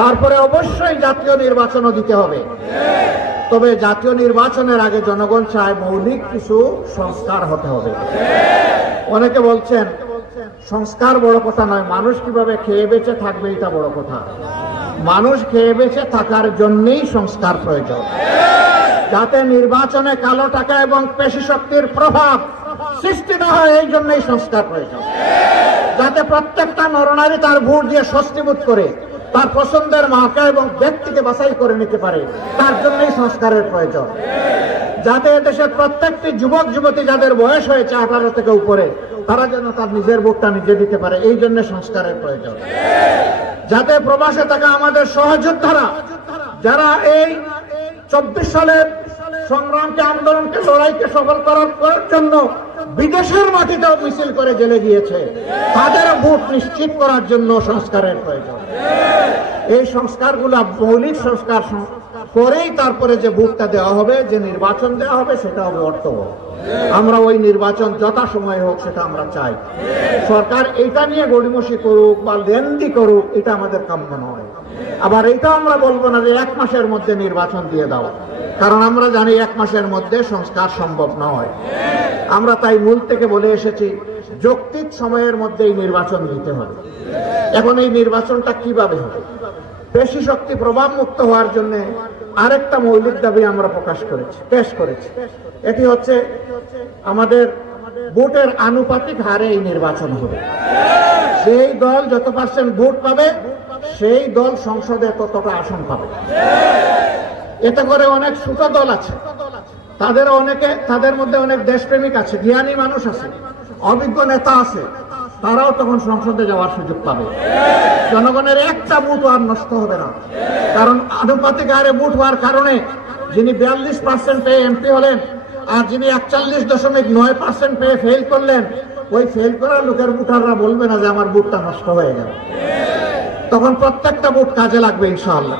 তারপরে অবশ্যই জাতীয় নির্বাচনও দিতে হবে। তবে জাতীয় নির্বাচনের আগে জনগণ চায় মৌলিক কিছু সংস্কার হতে হবে। অনেকে বলছেন সংস্কার বড় কথা নয়, মানুষ কিভাবে খেয়ে বেঁচে থাকবে এটা বড় কথা। মানুষ খেয়ে বেঁচে থাকার জন্যই সংস্কার প্রয়োজন, যাতে নির্বাচনে কালো টাকা এবং পেশি শক্তির প্রভাব সৃষ্টি না হয়, এই জন্যই সংস্কার প্রয়োজন। যাতে প্রত্যেকটা নরনারী তার ভোট দিয়ে স্বস্তি বোধ করে তার পছন্দের মার্কা এবং ব্যক্তিকে বাছাই করে নিতে পারে, তার জন্যই সংস্কারের প্রয়োজন। যাতে দেশের প্রত্যেকটি যুবক যুবতী যাদের বয়স হয়েছে 18 থেকে উপরে, তারা যেন তার নিজের ভোটটা নিজে দিতে পারে, এই জন্য সংস্কারের প্রয়োজন। যাতে প্রবাসে থাকা আমাদের সহযোদ্ধারা যারা এই 24 সালের সংগ্রামকে, আন্দোলনকে, লড়াইকে সফল করার জন্য বিদেশের মাটিতেও মিছিল করে জেলে গিয়েছে, তাদের ভোট নিশ্চিত করার জন্য সংস্কারের প্রয়োজন। এই সংস্কারগুলো মৌলিক সংস্কার করেই তারপরে যে ভোটটা দেওয়া হবে, যে নির্বাচন দেওয়া হবে, সেটা হবে অর্থবহ। আমরা ওই নির্বাচন যথাসময়ে হোক সেটা আমরা চাই। সরকার এটা নিয়ে গড়িমসি করুক বা লেন্দি করুক, এটা আমাদের কাম্য নয়। আবার এটা আমরা বলবো না যে 1 মাসের মধ্যে নির্বাচন দিয়ে দাও, কারণ আমরা জানি 1 মাসের মধ্যে সংস্কার সম্ভব নয়। আমরা তাই মূল থেকে বলে এসেছি যৌক্তিক সময়ের মধ্যে এই নির্বাচন দিতে হবে। এখন এই নির্বাচনটা কিভাবে হবে? পেশি শক্তি প্রভাব মুক্ত হওয়ার জন্য আরেকটা মৌলিক দাবি আমরা পেশ করেছি। এটি হচ্ছে আমাদের ভোটের আনুপাতিক হারে এই নির্বাচন হবে। সেই দল যত % ভোট পাবে, সেই দল সংসদে ততটা আসন পাবে। এতে করে অনেক ছোট দল আছে, তাদের মধ্যে অনেক দেশপ্রেমিক আছে, জ্ঞানী মানুষ আছে, অভিজ্ঞ নেতা আছে, তারাও তখন সংসদে যাওয়ার সুযোগ পাবে। জনগণের একটা ভোট আর নষ্ট হবে না, কারণ আনুপাতিক হারে ভোট হওয়ার কারণে যিনি 42% পেয়ে এমপি হলেন আর যিনি 41.9% পেয়ে ফেল করলেন, ওই ফেল করার লোকের ভোটাররা বলবে না যে আমার ভোটটা নষ্ট হয়ে গেল। তখন প্রত্যেকটা ভোট কাজে লাগবে ইনশাআল্লাহ।